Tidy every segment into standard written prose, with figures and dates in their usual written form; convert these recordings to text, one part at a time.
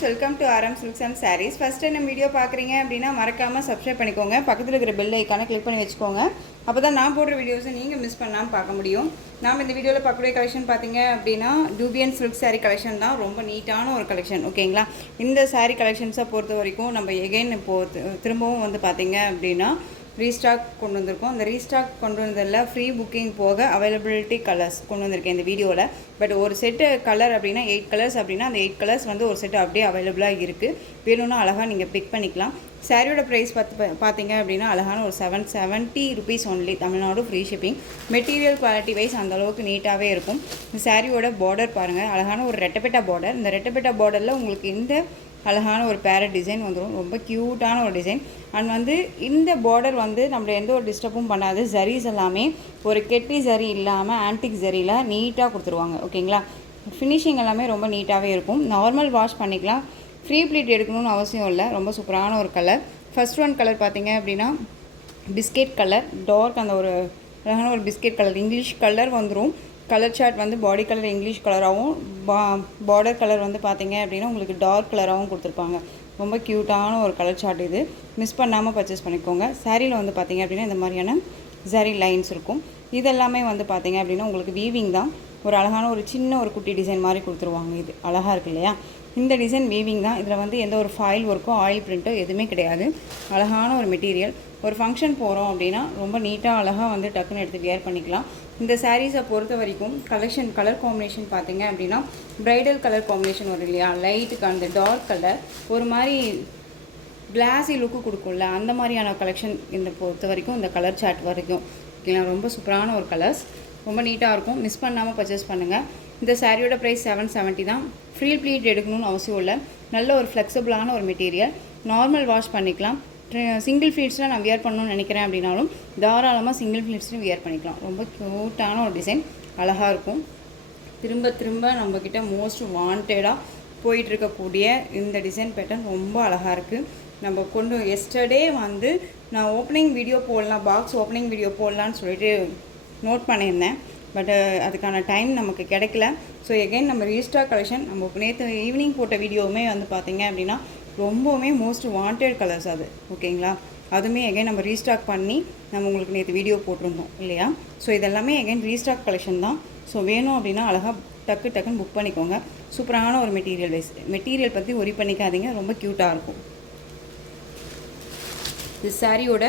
Friends, welcome to RM Silks and Sarees. First time video பார்க்குறீங்க அப்படின்னா மறக்காமல் subscribe பண்ணிக்கோங்க. பக்கத்தில் இருக்கிற பெல் ஐக்கானை கிளிக் பண்ணி வச்சுக்கோங்க. அப்போ தான் நான் போடுற வீடியோஸை நீங்கள் மிஸ் பண்ணாமல் பார்க்க முடியும். நாம் இந்த வீடியோவில் பார்க்கக்கூடிய கலெக்ஷன் பார்த்தீங்க அப்படின்னா டூபியன் சில்க் சாரீ கலெக்ஷன் தான். ரொம்ப நீட்டான ஒரு கலெக்ஷன். ஓகேங்களா? இந்த சாரீ கலெக்ஷன்ஸை பொறுத்த வரைக்கும் நம்ம எகைன் இப்போது திரும்பவும் வந்து பார்த்தீங்க அப்படின்னா ரீஸ்டாக் கொண்டு வந்திருக்கோம். அந்த ரீஸ்டாக் கொண்டு வந்ததில் ஃப்ரீ புக்கிங் போக அவைலபிலிட்டி கலர்ஸ் கொண்டு வந்திருக்கேன் இந்த வீடியோவில். பட் ஒரு செட்டு கலர் அப்படின்னா 8 கலர்ஸ் அப்படின்னா அந்த 8 கலர்ஸ் வந்து ஒரு செட்டு அப்படியே அவைலபிளாக இருக்குது. வேணும்னா அழகாக நீங்கள் பிக் பண்ணிக்கலாம். சாரியோட ப்ரைஸ் பார்த்தீங்க அப்படின்னா அழகான ஒரு 770 rupees only. Tamil Nadu free shipping. Material quality wise அந்தளவுக்கு நீட்டாகவே இருக்கும். இந்த சாரியோட பார்டர் பாருங்கள், அழகான ஒரு ரெட்டப்பெட்டா பார்டர். இந்த ரெட்டப்பெட்டா பார்டரில் உங்களுக்கு இந்த அழகான ஒரு பேரட் டிசைன் வந்துடும். ரொம்ப க்யூட்டான ஒரு டிசைன். அண்ட் வந்து இந்த பார்டர் வந்து நம்மளை எந்த ஒரு டிஸ்டர்பும் பண்ணாது. ஜரீஸ் எல்லாமே ஒரு கெட்டி ஜரி இல்லாமல் ஆன்டிக் ஜரியில் நீட்டாக கொடுத்துருவாங்க. ஓகேங்களா? ஃபினிஷிங் எல்லாமே ரொம்ப நீட்டாகவே இருக்கும். நார்மல் வாஷ் பண்ணிக்கலாம். ஃப்ரீ ப்ளீட் எடுக்கணும்னு அவசியம் இல்லை. ரொம்ப சூப்பரான ஒரு கலர். ஃபர்ஸ்ட் ஒன் கலர் பார்த்தீங்க அப்படின்னா பிஸ்கெட் கலர். டார்க் அந்த ஒரு அழகான ஒரு பிஸ்கெட் கலர். இங்கிலீஷ் கலர் வந்துடும். கலர் சார்ட் வந்து பாடி கலர் இங்கிலீஷ் கலராகவும் பார்டர் கலர் வந்து பார்த்தீங்க அப்படின்னா உங்களுக்கு டார்க் கலராகவும் கொடுத்துருப்பாங்க. ரொம்ப க்யூட்டான ஒரு கலர் சார்ட் இது. மிஸ் பண்ணாமல் பர்ச்சேஸ் பண்ணிக்கோங்க. சாரியில் வந்து பார்த்தீங்க அப்படின்னா இந்த மாதிரியான ஜரி லைன்ஸ் இருக்கும். இதெல்லாமே வந்து பார்த்தீங்க அப்படின்னா உங்களுக்கு வீவிங் தான். ஒரு அழகான ஒரு சின்ன ஒரு குட்டி டிசைன் மாதிரி கொடுத்துருவாங்க. இது அழகாக இருக்குது இல்லையா? இந்த டிசைன் வீவிங் தான். இதில் வந்து எந்த ஒரு ஃபாயில் ஒர்க்கோ ஆயில் பிரிண்ட்டோ எதுவுமே கிடையாது. அழகான ஒரு மெட்டீரியல். ஒரு ஃபங்க்ஷன் போகிறோம் அப்படின்னா ரொம்ப நீட்டாக அழகாக வந்து டக்குன்னு எடுத்து வியர் பண்ணிக்கலாம். இந்த சாரீஸை பொறுத்த வரைக்கும் கலெக்ஷன் கலர் காம்பினேஷன் பார்த்தீங்க அப்படின்னா ப்ரைடல் கலர் காம்பினேஷன் வரும் இல்லையா? லைட்டுக்கு அந்த டார்க் கலர் ஒரு மாதிரி கிளாஸி லுக்கு கொடுக்கும்ல, அந்த மாதிரியான கலெக்ஷன் இந்த பொறுத்த வரைக்கும் இந்த கலர் சார்ட் வரைக்கும். ஓகேங்களா? ரொம்ப சூப்பரான ஒரு கலர்ஸ். ரொம்ப நீட்டாக இருக்கும். மிஸ் பண்ணாமல் பர்ச்சேஸ் பண்ணுங்கள். இந்த சாரியோட ப்ரைஸ் 770 தான். ஃப்ரீ ப்ளீட் எடுக்கணும்னு அவசியம் இல்லை. நல்ல ஒரு ஃப்ளெக்சிபிளான ஒரு மெட்டீரியல். நார்மல் வாஷ் பண்ணிக்கலாம். சிங்கிள் ஃப்ளீட்ஸில் நான் வியர் பண்ணணும்னு நினைக்கிறேன் அப்படின்னாலும் தாராளமாக சிங்கிள் ஃப்ளீட்ஸ்லையும் வியர் பண்ணிக்கலாம். ரொம்ப க்யூட்டான ஒரு டிசைன். அழகாக இருக்கும். திரும்ப திரும்ப நம்மக்கிட்ட மோஸ்ட் வாண்டடாக போயிட்டுருக்கக்கூடிய இந்த டிசைன் பேட்டர்ன் ரொம்ப அழகாக இருக்குது. நம்ம கொண்டு எஸ்டர்டே வந்து நான் ஓப்பனிங் வீடியோ போடலாம், பாக்ஸ் ஓப்பனிங் வீடியோ போடலான்னு சொல்லிட்டு நோட் பண்ணியிருந்தேன். பட் அதுக்கான டைம் நமக்கு கிடைக்கல. ஸோ எகைன் நம்ம ரீஸ்டாக் கலெக்ஷன் நம்ம நேற்று ஈவினிங் போட்ட வீடியோவுமே வந்து பார்த்திங்க அப்படின்னா ரொம்பவுமே மோஸ்ட் வாண்டட் கலர்ஸ் அது. ஓகேங்களா? அதுவுமே எகைன் நம்ம ரீஸ்டாக் பண்ணி நம்ம உங்களுக்கு நேற்று வீடியோ போட்டிருந்தோம் இல்லையா? ஸோ இதெல்லாமே எகைன் ரீஸ்டாக் கலெக்ஷன் தான். ஸோ வேணும் அப்படின்னா அழகாக டக்குன்னு புக் பண்ணிக்கோங்க. சூப்பரான ஒரு மெட்டீரியல் வைஸ். மெட்டீரியல் பற்றி ஒரி பண்ணிக்காதீங்க. ரொம்ப க்யூட்டாக இருக்கும். இது சாரியோட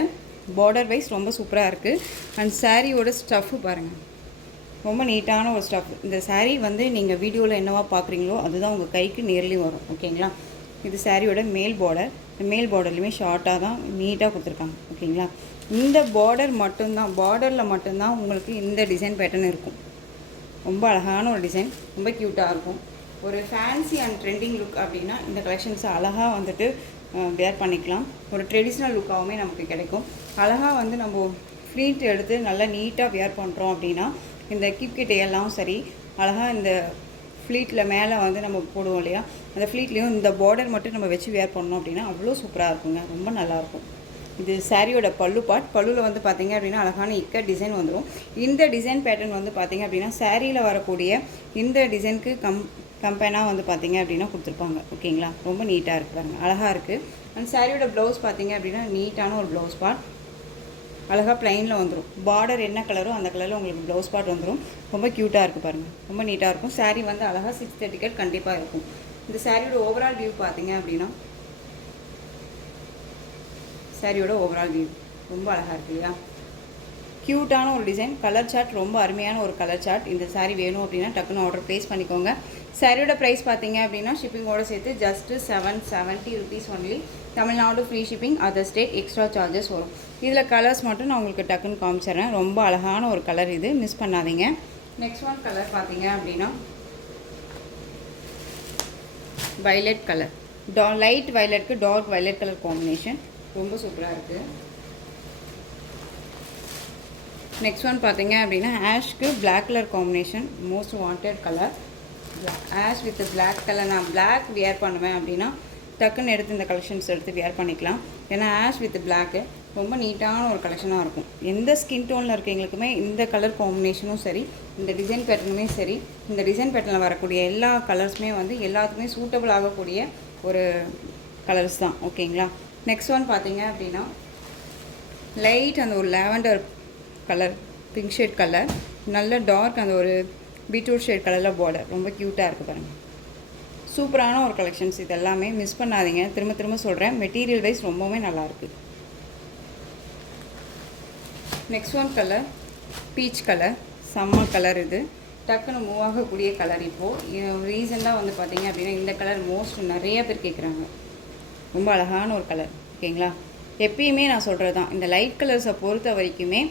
பார்டர் வைஸ் ரொம்ப சூப்பராக இருக்குது. அண்ட் சாரியோட ஸ்டஃப்பு பாருங்கள், ரொம்ப நீட்டான ஒரு ஸ்டஃப். இந்த சாரீ வந்து நீங்கள் வீடியோவில் என்னவா பார்க்குறீங்களோ அதுதான் உங்கள் கைக்கு நேர்லேயும் வரும். ஓகேங்களா? இது சாரியோட மேல் பார்டர். இந்த மேல் பார்டர்லையுமே ஷார்ட்டாக தான் நீட்டாக கொடுத்துருக்காங்க. ஓகேங்களா? இந்த பார்டர் மட்டும்தான், பார்டரில் மட்டும்தான் உங்களுக்கு இந்த டிசைன் பேட்டர்ன் இருக்கும். ரொம்ப அழகான ஒரு டிசைன். ரொம்ப க்யூட்டாக இருக்கும். ஒரு ஃபேன்சி அண்ட் ட்ரெண்டிங் லுக் அப்படின்னா இந்த கலெக்ஷன்ஸை அழகாக வந்துட்டு வேர் பண்ணிக்கலாம். ஒரு ட்ரெடிஷ்னல் லுக்காகவுமே நமக்கு கிடைக்கும். அழகாக வந்து நம்ம ஃப்ளீட் எடுத்து நல்லா நீட்டாக வேர் பண்ணுறோம் அப்படின்னா இந்த கிட்டையெல்லாம் சரி அழகாக இந்த ஃப்ளீட்டில் மேலே வந்து நம்ம போடுவோம் இல்லையா? அந்த ஃப்ளீட்லேயும் இந்த பார்டர் மட்டும் நம்ம வச்சு வேர் பண்ணோம் அப்படின்னா அவ்வளோ சூப்பராக இருக்குங்க. ரொம்ப நல்லாயிருக்கும். இது சாரியோட பல்லு பார்ட். பல்லுவில் வந்து பார்த்திங்க அப்படின்னா அழகான இக்கட் டிசைன் வந்துடும். இந்த டிசைன் பேட்டர்ன் வந்து பார்த்திங்க அப்படின்னா சாரியில் வரக்கூடிய இந்த டிசைனுக்கு கம்பெனாக வந்து பார்த்திங்க அப்படின்னா கொடுத்துருப்பாங்க. ஓகேங்களா? ரொம்ப நீட்டாக இருக்குது பாருங்கள், அழகாக இருக்குது. அந்த சாரியோட ப்ளவுஸ் பார்த்திங்க அப்படின்னா நீட்டான ஒரு ப்ளவுஸ் பார்ட். அழகாக ப்ளைனில் வந்துடும். பார்டர் என்ன கலரோ அந்த கலரில் உங்களுக்கு ப்ளவுஸ் பார்ட் வந்துடும். ரொம்ப க்யூட்டாக இருக்குது பாருங்கள். ரொம்ப நீட்டாக இருக்கும். சாரீ வந்து அழகாக 630 கண்டிப்பாக இருக்கும். இந்த சாரியோட ஓவரால் வியூ பார்த்தீங்க அப்படின்னா சாரியோட ஓவரால் வியூ ரொம்ப அழகாக இருக்குது இல்லையா? க்யூட்டான ஒரு டிசைன். கலர் சார்ட் ரொம்ப அருமையான ஒரு கலர் சார்ட். இந்த சாரீ வேணும் அப்படின்னா டக்குன்னு ஆர்டர் ப்ளேஸ் பண்ணிக்கோங்க. சாரியோட ப்ரைஸ் பார்த்தீங்க அப்படின்னா ஷிப்பிங்கோடு சேர்த்து just 770 rupees only. Tamil Nadu free shipping. Other state extra charges வரும். இதில் கலர்ஸ் மட்டும் நான் உங்களுக்கு டக்குன்னு காமிச்சிடுறேன். ரொம்ப அழகான ஒரு கலர் இது. மிஸ் பண்ணாதீங்க. நெக்ஸ்ட் ஒன் கலர் பார்த்தீங்க அப்படின்னா வைலட் கலர். லைட் வைலட்க்கு டார்க் வைலட் கலர் காம்பினேஷன் ரொம்ப சூப்பராக இருக்குது. நெக்ஸ்ட் ஒன் பார்த்தீங்க அப்படின்னா ஆஷ்க்கு black colour combination. Most wanted colour. Ash with black colour. நான் பிளாக் வியர் பண்ணுவேன் அப்படின்னா டக்குன்னு எடுத்து இந்த கலெக்ஷன்ஸ் எடுத்து வியர் பண்ணிக்கலாம். ஏன்னா ஆஷ் வித் பிளாக்கு ரொம்ப நீட்டான ஒரு கலெக்ஷனாக இருக்கும். எந்த ஸ்கின் டோனில் இருக்கவங்களுக்குமே இந்த கலர் காம்பினேஷனும் சரி, இந்த டிசைன் பேட்டர்னுமே சரி, இந்த டிசைன் பேட்டர்னில் வரக்கூடிய எல்லா கலர்ஸுமே வந்து எல்லாத்துக்குமே சூட்டபிள் ஆகக்கூடிய ஒரு கலர்ஸ் தான். ஓகேங்களா. நெக்ஸ்ட் ஒன் பார்த்தீங்க அப்படின்னா லைட் அந்த ஒரு lavender colour, pink shade colour, நல்ல டார்க் அந்த ஒரு பீட்ரூட் ஷேட் கலரில் பார்டர், ரொம்ப க்யூட்டாக இருக்குது பாருங்கள். சூப்பரான ஒரு கலெக்ஷன்ஸ். இது எல்லாமே மிஸ் பண்ணாதீங்க. திரும்ப திரும்ப சொல்கிறேன், மெட்டீரியல் வைஸ் ரொம்பவுமே நல்லாயிருக்கு. Next one colour peach colour, செம்ம கலர். இது டக்குன்னு மூவ் ஆகக்கூடிய கலர். இப்போது ரீசெண்டாக வந்து பார்த்திங்க அப்படின்னா இந்த கலர் மோஸ்ட் நிறைய பேர் கேட்குறாங்க. ரொம்ப அழகான ஒரு கலர். ஓகேங்களா. எப்பயுமே நான் சொல்கிறது தான், இந்த லைட் கலர்ஸை பொறுத்த வரைக்குமே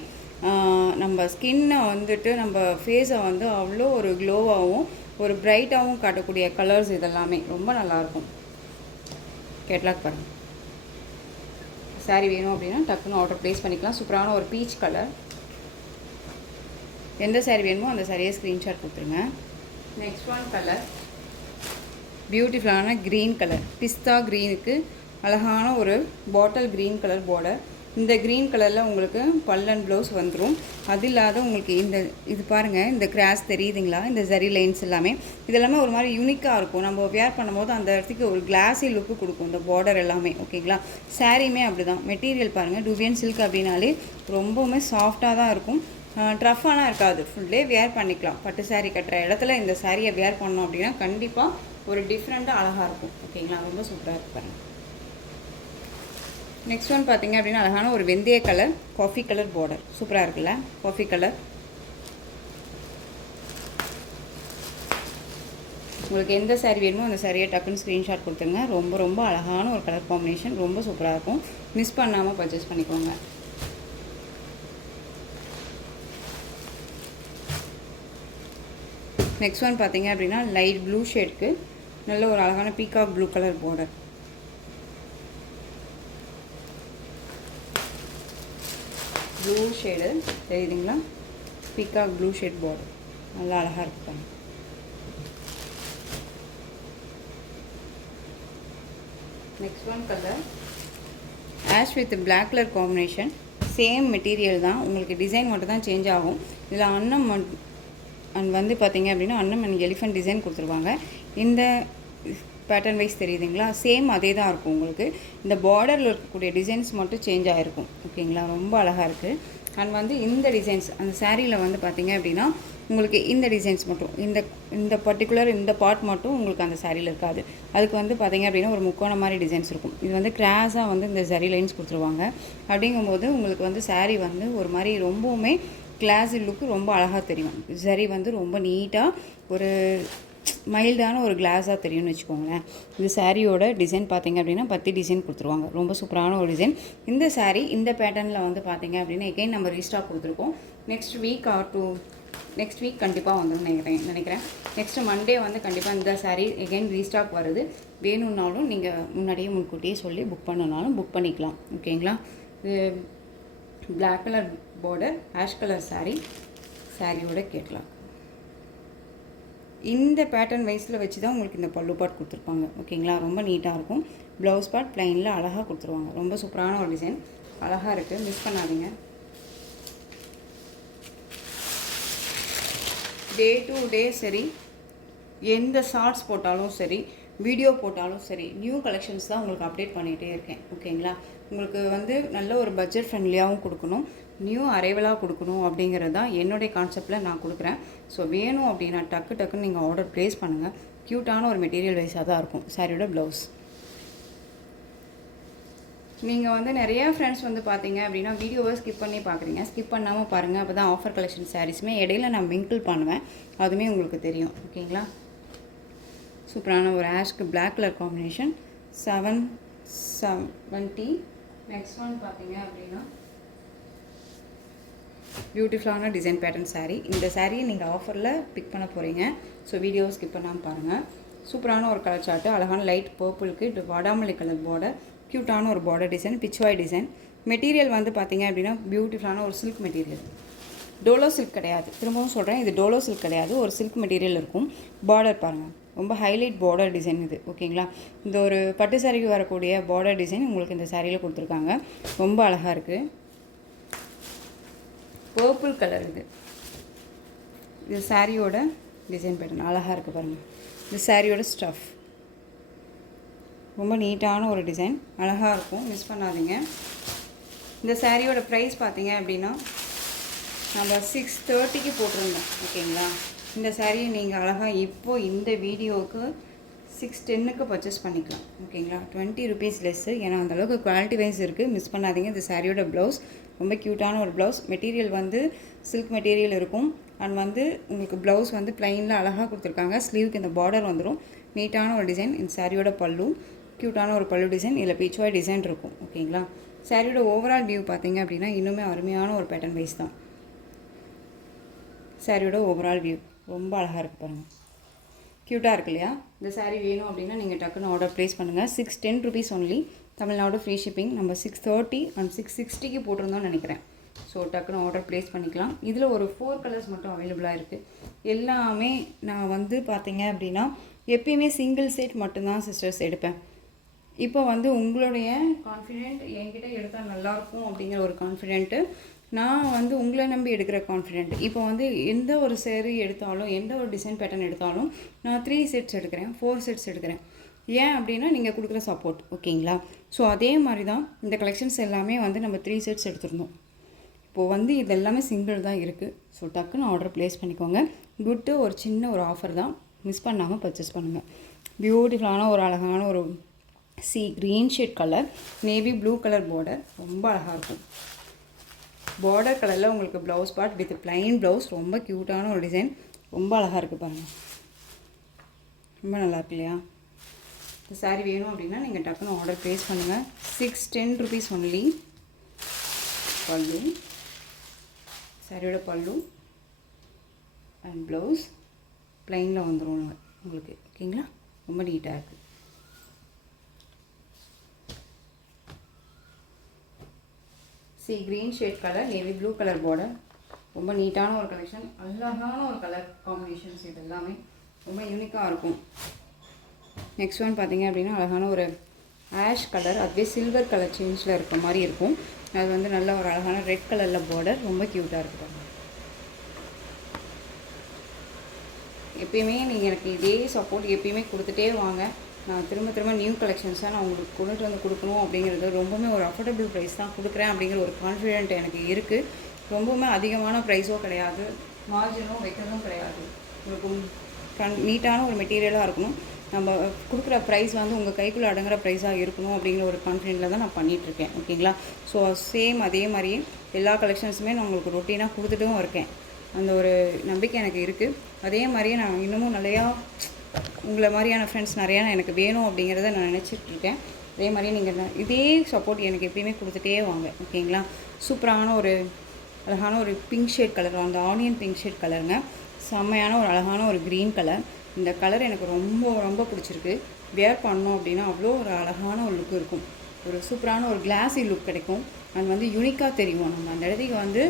நம்ம ஸ்கின்னை வந்துட்டு நம்ம ஃபேஸை வந்து அவ்வளோ ஒரு க்ளோவாகவும் ஒரு பிரைட்டாகவும் காட்டக்கூடிய கலர்ஸ். இதெல்லாமே ரொம்ப நல்லாயிருக்கும். கேட்லாக் பாருங்கள். சாரீ வேணும் அப்படின்னா டக்குன்னு ஆர்டர் ப்ளேஸ் பண்ணிக்கலாம். சூப்பரான ஒரு பீச் கலர். எந்த சாரீ வேணுமோ அந்த சாரியை ஸ்க்ரீன்ஷாட் கொடுத்துருங்க. நெக்ஸ்ட் ஒன் கலர் பியூட்டிஃபுல்லான க்ரீன் கலர், பிஸ்தா க்ரீனுக்கு அழகான ஒரு பாட்டில் க்ரீன் கலர் பார்டர். இந்த க்ரீன் கலரில் உங்களுக்கு பல்லன் ப்ளவுஸ் வந்துடும். அது இல்லாத உங்களுக்கு இந்த இது பாருங்கள், இந்த கிராஸ் தெரியுதுங்களா, இந்த ஜரி லைன்ஸ் எல்லாமே இதெல்லாமே ஒரு மாதிரி யூனிக்காக இருக்கும். நம்ம வேர் பண்ணும்போது அந்த இடத்துக்கு ஒரு கிளாஸி லுக்கு கொடுக்கும் இந்த பார்டர் எல்லாமே. ஓகேங்களா. சாரியுமே அப்படி தான். மெட்டீரியல் பாருங்கள், டுவியன் சில்க் அப்படின்னாலே ரொம்பவுமே சாஃப்டாக தான் இருக்கும். ட்ரஃபானா இருக்காது. ஃபுல்லே வேர் பண்ணிக்கலாம். பட்டு சாரீ கட்டுற இடத்துல இந்த சாரியை வேர் பண்ணோம் அப்படின்னா கண்டிப்பாக ஒரு டிஃப்ரெண்ட்டாக அழகாக இருக்கும். ஓகேங்களா. ரொம்ப சூப்பராக இருக்கு பாருங்கள். நெக்ஸ்ட் ஒன் பார்த்தீங்க அப்படின்னா அழகான ஒரு வெந்தய கலர், காஃபி கலர் பார்டர். சூப்பராக இருக்குல்ல, காஃபி கலர். உங்களுக்கு எந்த சாரீ வேணுமோ அந்த சாரியை டக்குன்னு ஸ்க்ரீன்ஷாட் கொடுத்துருங்க. ரொம்ப ரொம்ப அழகான ஒரு கலர் காம்பினேஷன், ரொம்ப சூப்பராக இருக்கும். மிஸ் பண்ணாமல் பர்ச்சேஸ் பண்ணிக்கோங்க. நெக்ஸ்ட் ஒன் பார்த்தீங்க அப்படின்னா லைட் ப்ளூ ஷேட்க்கு நல்ல ஒரு அழகான peacock blue colour border. Blue shade தெரியுதுங்களா, பீகாக் ப்ளூ ஷேட் பார்டர் நல்லா அழகாக இருப்பாங்க. Next one colour ash with black colour combination. Same material தான், உங்களுக்கு டிசைன் மட்டும் தான் சேஞ்ச் ஆகும். இதில் அன்னம் அண்ட் வந்து பார்த்திங்க அப்படின்னா அன்னம் அண்ட் எலிஃபென்ட் டிசைன் கொடுத்துருவாங்க. இந்த பேட்டர்ன் வைஸ் தெரியுதுங்களா, சேம் அதே தான் இருக்கும். உங்களுக்கு இந்த பார்டரில் இருக்கக்கூடிய டிசைன்ஸ் மட்டும் சேஞ்ச் ஆகிருக்கும். ஓகேங்களா. ரொம்ப அழகாக இருக்குது. அண்ட் வந்து இந்த டிசைன்ஸ் அந்த சாரியில் வந்து பார்த்திங்க அப்படின்னா உங்களுக்கு இந்த டிசைன்ஸ் மட்டும் இந்த பர்டிகுலர் இந்த பார்ட் மட்டும் உங்களுக்கு அந்த சாரியில் இருக்காது. அதுக்கு வந்து பார்த்திங்க அப்படின்னா ஒரு முக்கோணம் மாதிரி டிசைன்ஸ் இருக்கும். இது வந்து கிராஸாக வந்து இந்த ஜரி லைன்ஸ் கொடுத்துருவாங்க. அப்படிங்கும்போது உங்களுக்கு வந்து சாரீ வந்து ஒரு மாதிரி ரொம்பவுமே கிளாஸி லுக்கு ரொம்ப அழகாக தெரியும். ஜரி வந்து ரொம்ப நீட்டாக ஒரு மைல்டான ஒரு கிளாஸாக தெரியும்னு வச்சுக்கோங்களேன். இந்த சாரியோட டிசைன் பார்த்திங்க அப்படின்னா 10 டிசைன் கொடுத்துருவாங்க. ரொம்ப சூப்பரான ஒரு டிசைன். இந்த சாரீ இந்த பேட்டர்னில் வந்து பார்த்திங்க அப்படின்னா எகைன் நம்ம ரீஸ்டாக் கொடுத்துருக்கோம். நெக்ஸ்ட் வீக் கண்டிப்பாக வந்துடும் நினைக்கிறேன். நெக்ஸ்ட்டு மண்டே வந்து கண்டிப்பாக இந்த சாரீ எகைன் ரீஸ்டாக் வருது. வேணும்னாலும் நீங்கள் முன்னாடியே முன்கூட்டியே சொல்லி புக் பண்ணனாலும் புக் பண்ணிக்கலாம். ஓகேங்களா. இது black colour border, ash colour சாரியோட கேட்கலாம். இந்த பேட்டர்ன் வைஸில் வச்சு தான் உங்களுக்கு இந்த பல்லு பார்ட் கொடுத்துருப்பாங்க. ஓகேங்களா. ரொம்ப நீட்டாக இருக்கும். ப்ளவுஸ் பார்ட் ப்ளைனில் அழகாக கொடுத்துருவாங்க. ரொம்ப சூப்பரான ஒரு டிசைன், அழகாக இருக்குது. மிஸ் பண்ணாதீங்க. டே டு டே சரி, எந்த ஷார்ட்ஸ் போட்டாலும் சரி, வீடியோ போட்டாலும் சரி, நியூ கலெக்ஷன்ஸ் தான் உங்களுக்கு அப்டேட் பண்ணிகிட்டே இருக்கேன். ஓகேங்களா. உங்களுக்கு வந்து நல்ல ஒரு பட்ஜெட் ஃப்ரெண்ட்லியாகவும் கொடுக்கணும், நியூ அரைவலாக கொடுக்கணும் அப்படிங்கிறது தான் என்னுடைய கான்செப்டில் நான் கொடுக்குறேன். ஸோ வேணும் அப்படின்னா டக்குன்னு நீங்கள் ஆர்டர் ப்ளேஸ் பண்ணுங்கள். க்யூட்டான ஒரு மெட்டீரியல் வைஸாக தான் இருக்கும் சாரியோட ப்ளவுஸ். நீங்கள் வந்து நிறையா ஃப்ரெண்ட்ஸ் வந்து பார்த்தீங்க அப்படின்னா வீடியோவை ஸ்கிப் பண்ணி பார்க்குறீங்க. ஸ்கிப் பண்ணாமல் பாருங்கள். அப்போ தான் ஆஃபர் கலெக்ஷன் சாரீஸுமே இடையில நான் மிங்கிள் பண்ணுவேன், அதுவுமே உங்களுக்கு தெரியும். ஓகேங்களா. சூப்பரான ஒரு ஆஷ்க்கு black colour combination 770. Next one பார்த்தீங்க அப்படின்னா பியூட்டிஃபுல்லான டிசைன் பேட்டர்ன் சாரீ. இந்த சாரியை நீங்கள் ஆஃபரில் பிக் பண்ண போகிறீங்க. ஸோ வீடியோவை ஸ்கிப் பண்ணாமல் பாருங்கள். சூப்பரான ஒரு கலர் சார்ட்டு, அழகான லைட் பர்பிளுக்கு வாடாமல்லி கலர் பார்டர், க்யூட்டான ஒரு border design, pichwai design. Material வந்து பார்த்திங்க அப்படின்னா பியூட்டிஃபுல்லான ஒரு சில்க் மெட்டீரியல். டோலோ சில்க் கிடையாது, திரும்பவும் சொல்கிறேன், இது டோலோ சில்க் கிடையாது, ஒரு சில்க் மெட்டீரியல் இருக்கும். பார்டர் பாருங்கள், ரொம்ப ஹைலைட் பார்டர் டிசைன் இது. ஓகேங்களா. இந்த ஒரு பட்டு சாரிக்கு வரக்கூடிய பார்டர் டிசைன் உங்களுக்கு இந்த சாரியில் கொடுத்துருக்காங்க. ரொம்ப அழகாக இருக்குது. பர்பிள் கலர் இது சாரியோட டிசைன் பேட்டர்ன் அழகாக இருக்குது பாருங்கள். இது சாரியோட ஸ்டஃப். ரொம்ப நீட்டான ஒரு டிசைன், அழகாக இருக்கும், மிஸ் பண்ணாதீங்க. இந்த சாரியோட ப்ரைஸ் பார்த்தீங்க அப்படின்னா நம்ம 630க்கு போட்டிருந்தோம். ஓகேங்களா? இந்த சாரியை நீங்கள் அழகாக இப்போது இந்த வீடியோவுக்கு 610க்கு பர்ச்சேஸ் பண்ணிக்கலாம். ஓகேங்களா? 20 ருபீஸ் லெஸ்ஸு. ஏன்னா அந்தளவுக்கு குவாலிட்டி வைஸ் இருக்குது, மிஸ் பண்ணாதீங்க. இந்த சாரியோட ப்ளவுஸ் ரொம்ப க்யூட்டான ஒரு ப்ளவுஸ். மெட்டீரியல் வந்து சில்க் மெட்டீரியல் இருக்கும். அண்ட் வந்து உங்களுக்கு ப்ளவுஸ் வந்து ப்ளைனில் அழகாக கொடுத்துருக்காங்க. ஸ்லீவுக்கு இந்த பார்டர் வந்துடும். நீட்டான ஒரு டிசைன். இந்த சாரியோட பல்லு க்யூட்டான ஒரு பல்லு டிசைன். இதில் பீச்வாய் டிசைன் இருக்கும். ஓகேங்களா? சாரியோட ஓவரால் வியூ பார்த்தீங்க அப்படின்னா இன்னுமே அருமையான ஒரு பேட்டர்ன் வைஸ் தான். சாரியோட ஓவரால் வியூ ரொம்ப அழகாக இருக்குது பாருங்கள், க்யூட்டாக இருக்கு இல்லையா? இந்த சாரீ வேணும் அப்படின்னா நீங்கள் டக்குன்னு ஆர்டர் ப்ளேஸ் பண்ணுங்கள். 610 rupees only. Tamil Nadu free shipping. நம்ம 630 அண்ட் 660க்கு போட்டிருந்தோம்னு நினைக்கிறேன். ஸோ டக்குன்னு ஆர்டர் ப்ளேஸ் பண்ணிக்கலாம். இதில் ஒரு 4 கலர்ஸ் மட்டும் அவைலபிளாக இருக்குது. எல்லாமே நான் வந்து பார்த்தீங்க அப்படின்னா எப்பயுமே சிங்கிள் செட் மட்டும்தான் சிஸ்டர்ஸ் எடுப்பேன். இப்போ வந்து உங்களுடைய கான்ஃபிடென்ட் என்கிட்ட எடுத்தால் நல்லாயிருக்கும் அப்படிங்கிற ஒரு கான்ஃபிடென்ட்டு, நான் வந்து உங்களை நம்பி எடுக்கிற கான்ஃபிடென்ட். இப்போ வந்து எந்த ஒரு சேரீ எடுத்தாலும், எந்த ஒரு டிசைன் பேட்டர்ன் எடுத்தாலும் நான் 3 செட்ஸ் எடுக்கிறேன், 4 செட்ஸ் எடுக்கிறேன். ஏன் அப்படின்னா நீங்கள் கொடுக்குற சப்போர்ட். ஓகேங்களா? ஸோ அதே மாதிரி தான் இந்த கலெக்ஷன்ஸ் எல்லாமே வந்து நம்ம 3 செட்ஸ் எடுத்துருந்தோம். இப்போது வந்து இது எல்லாமே சிங்கிள் தான் இருக்குது. ஸோ டக்குன்னு ஆர்டர் ப்ளேஸ் பண்ணிக்கோங்க. குட்டு ஒரு சின்ன ஒரு ஆஃபர் தான், மிஸ் பண்ணாமல் பர்ச்சேஸ் பண்ணுங்கள். பியூட்டிஃபுல்லான ஒரு அழகான ஒரு green shade colour, navy blue colour border, ரொம்ப அழகாக இருக்கும். பார்டர் கலரில் உங்களுக்கு blouse part with plain blouse, ரொம்ப க்யூட்டான ஒரு டிசைன், ரொம்ப அழகாக இருக்குது பாருங்கள். ரொம்ப நல்லாயிருக்கு இல்லையா? இந்த சாரீ வேணும் அப்படின்னா நீங்கள் டக்குன்னு ஆர்டர் ப்ளேஸ் பண்ணுங்கள். 610 ருபீஸ் ஒன்லி. பல்லு, சாரியோட பல்லு அண்ட் ப்ளவுஸ் ப்ளைனில் வந்துடும் உங்களுக்கு. ஓகேங்களா? ரொம்ப நீட்டாக இருக்குது. Green shade colour, navy blue colour border, ரொம்ப நீட்டான ஒரு கலெக்ஷன், அழகான ஒரு கலர் காம்பினேஷன்ஸ். இது எல்லாமே ரொம்ப யூனிக்காக இருக்கும். நெக்ஸ்ட் ஒன் பார்த்தீங்க அப்படின்னா அழகான ஒரு ஆஷ் கலர், அதுவே சில்வர் கலர் சேஞ்சில் இருக்க மாதிரி இருக்கும். அது வந்து நல்ல ஒரு அழகான ரெட் கலரில் பார்டர், ரொம்ப க்யூட்டாக இருக்குது. எப்பயுமே நீங்கள் எனக்கு இதே சப்போர்ட் எப்பயுமே கொடுத்துட்டே வாங்க. நான் திரும்ப திரும்ப நியூ கலெக்ஷன்ஸாக நான் உங்களுக்கு கொண்டுட்டு வந்து கொடுக்கணும் அப்படிங்கிறது, ரொம்பவுமே ஒரு அஃபோர்டபுள் ப்ரைஸ் தான் கொடுக்குறேன் அப்படிங்கிற ஒரு கான்ஃபிடென்ட் எனக்கு இருக்குது. ரொம்பவுமே அதிகமான ப்ரைஸோ கிடையாது, மார்ஜினும் வைக்கிறதும் கிடையாது. உங்களுக்கு நீட்டான ஒரு மெட்டீரியலாக இருக்கணும். நம்ம கொடுக்குற ப்ரைஸ் வந்து உங்கள் கைக்குள்ளே அடங்குற ப்ரைஸாக இருக்கணும் அப்படிங்கிற ஒரு கான்ஃபிடென்ட்டில் தான் நான் பண்ணிகிட்ருக்கேன். ஓகேங்களா? ஸோ சேம் அதே மாதிரியே எல்லா கலெக்ஷன்ஸுமே நான் உங்களுக்கு ரொட்டீனாக கொடுத்துட்டும் இருக்கேன். அந்த ஒரு நம்பிக்கை எனக்கு இருக்குது. அதே மாதிரியே நான் இன்னமும் நிறையா உங்களை மாதிரியான ஃப்ரெண்ட்ஸ் நிறையா எனக்கு வேணும் அப்படிங்கிறத நான் நினச்சிட்ருக்கேன். அதே மாதிரி நீங்கள் இதே சப்போர்ட் எனக்கு எப்பயுமே கொடுத்துட்டே வாங்க. ஓகேங்களா? சூப்பரான ஒரு அழகான ஒரு பிங்க் ஷேட் கலர், அந்த ஆனியன் பிங்க் ஷேட் கலருங்க. செம்மையான ஒரு அழகான ஒரு க்ரீன் கலர். இந்த கலர் எனக்கு ரொம்ப ரொம்ப பிடிச்சிருக்கு. வேர் பண்ணோம் அப்படின்னா அவ்வளோ ஒரு அழகான ஒரு லுக் இருக்கும். ஒரு சூப்பரான ஒரு கிளாஸி லுக் கிடைக்கும். அது வந்து யூனிக்காக தெரியும். நம்ம அந்த இடத்துக்கு வந்து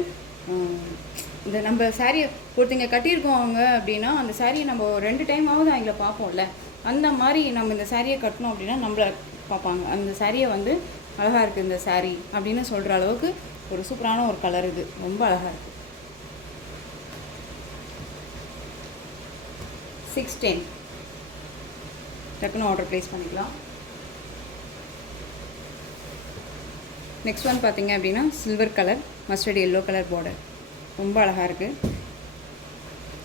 இந்த நம்ம சாரியை ஒருத்தங்க கட்டியிருக்கோங்க அப்படின்னா அந்த சாரியை நம்ம 2 டைமாவது அவங்கள பார்ப்போம்ல, அந்த மாதிரி நம்ம இந்த சாரியை கட்டணும் அப்படின்னா நம்மளை பார்ப்பாங்க. அந்த சாரியை வந்து அழகாக இருக்குது இந்த சாரீ அப்படின்னு சொல்கிற அளவுக்கு ஒரு சூப்பரான ஒரு கலர். இது ரொம்ப அழகாக இருக்குது. 610 டக்குன்னு ஆர்டர் ப்ளேஸ் பண்ணிக்கலாம். நெக்ஸ்ட் ஒன் பார்த்தீங்க அப்படின்னா silver colour, mustard yellow colour border, ரொம்ப அழகாக இருக்குது.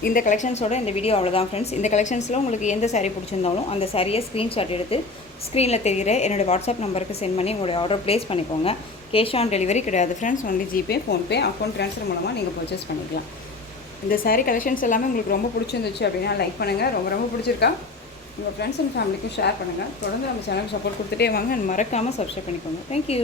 இந்த கலெக்ஷன்ஸோட இந்த வீடியோ அவ்வளோதான் ஃப்ரெண்ட்ஸ். இந்த கலெக்ஷன்ஸில் உங்களுக்கு எந்த சாரீ பிடிச்சிருந்தாலும் அந்த சாரியை ஸ்க்ரீன்ஷாட் எடுத்து ஸ்க்ரீனில் தெரிகிற என்னோடய வாட்ஸ்அப் நம்பருக்கு சென்ட் பண்ணி உங்களுடைய ஆர்டர் ப்ளேஸ் பண்ணிக்கோங்க. கேஷ் ஆன் டெலிவரி கிடையாது friends, only GPay, PhonePe, account transfer மூலமாக நீங்கள் பர்ச்சேஸ் பண்ணிக்கலாம். இந்த சாரீ கலெக்ஷன்ஸ் எல்லாமே உங்களுக்கு ரொம்ப பிடிச்சிருந்துச்சு அப்படின்னா லைக் பண்ணுங்கள். ரொம்ப ரொம்ப பிடிச்சிருக்கா உங்கள் ஃப்ரெண்ட்ஸ் அண்ட் ஃபேமிலிக்கும் ஷேர் பண்ணுங்கள். தொடர்ந்து நம்ம சேனலுக்கு சப்போர்ட் கொடுத்துட்டே வாங்க. மறக்காமல் சப்ஸ்கிரைப் பண்ணிக்கோங்க. தேங்க்யூ.